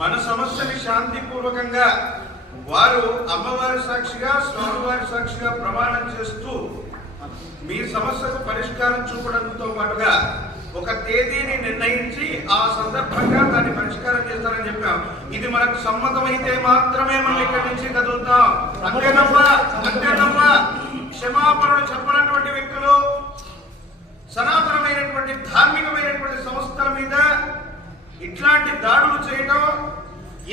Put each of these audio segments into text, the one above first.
మన సమస్యని శాంతిపూర్వకంగా వారు అమ్మవారి సాక్షిగా స్వామివారి సాక్షిగా ప్రమాణం చేస్తూ మీ సమస్యకు పరిష్కారం చూపడంతో పాటుగా ఒక తేదీని నిర్ణయించి ఆ సందర్భంగా దాన్ని పరిష్కారం చేస్తారని చెప్పాం. ఇది మనకు సమ్మతమైతే మాత్రమే మనం ఇక్కడి నుంచి కదులుతాం. అంతేనప్ప క్షమాపణలు చెప్పనటువంటి వ్యక్తులు సనాతనమైనటువంటి ధార్మికమైనటువంటి సంస్థల మీద ఇట్లాంటి దాడులు చేయడం,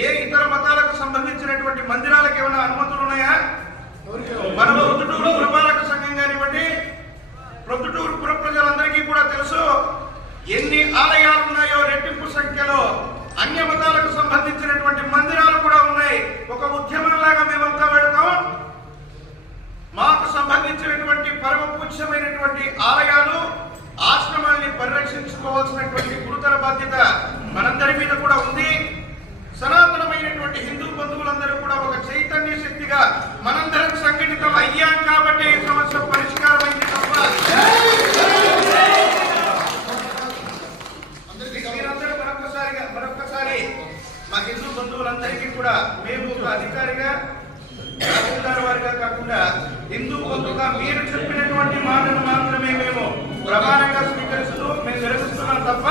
ఏ ఇతర మతాలకు సంబంధించినటువంటి మందిరాలకు ఏమైనా అనుమతులు ఉన్నాయా? మన ప్రొద్దుటూరు పురపాలక సంఘం కానివ్వండి, ప్రొద్దుటూరు పుర ప్రజలందరికీ కూడా తెలుసు ఎన్ని ఆలయాలు ఉన్నాయో రెట్టింపు సంఖ్యలో అన్య మతాలకు సంబంధించినటువంటి మందిరాలు కూడా ఉన్నాయి. ఒక ఉద్యమంలాగా మేమంతా వెళతాం. మాకు సంబంధించినటువంటి పరమ పూజ్యమైనటువంటి ఆలయాలు ఆశ్రమాన్ని పరిరక్షించుకోవాల్సినటువంటి గురుతర బాధ్యత మనందరి మీద కూడా ఉంది. సనాతనమైనటువంటి హిందూ బంధువులందరూ కూడా ఒక చైతన్య శక్తిగా మనందరం సంఘటితం అయ్యాం కాబట్టి ఈ సమస్య పరిష్కారం అయింది తప్ప మీరందరూ మరొక్కసారి మా హిందూ బంధువులందరికీ కూడా మేము ఒక అధికారిగా తహసీల్దార్ వారిగా కాకుండా హిందూ బంధువుగా మీరు చెప్పినటువంటి మాటను మాత్రమే మేము ప్రమాణంగా స్వీకరిస్తూ మేము నిర్వహిస్తున్నాం తప్ప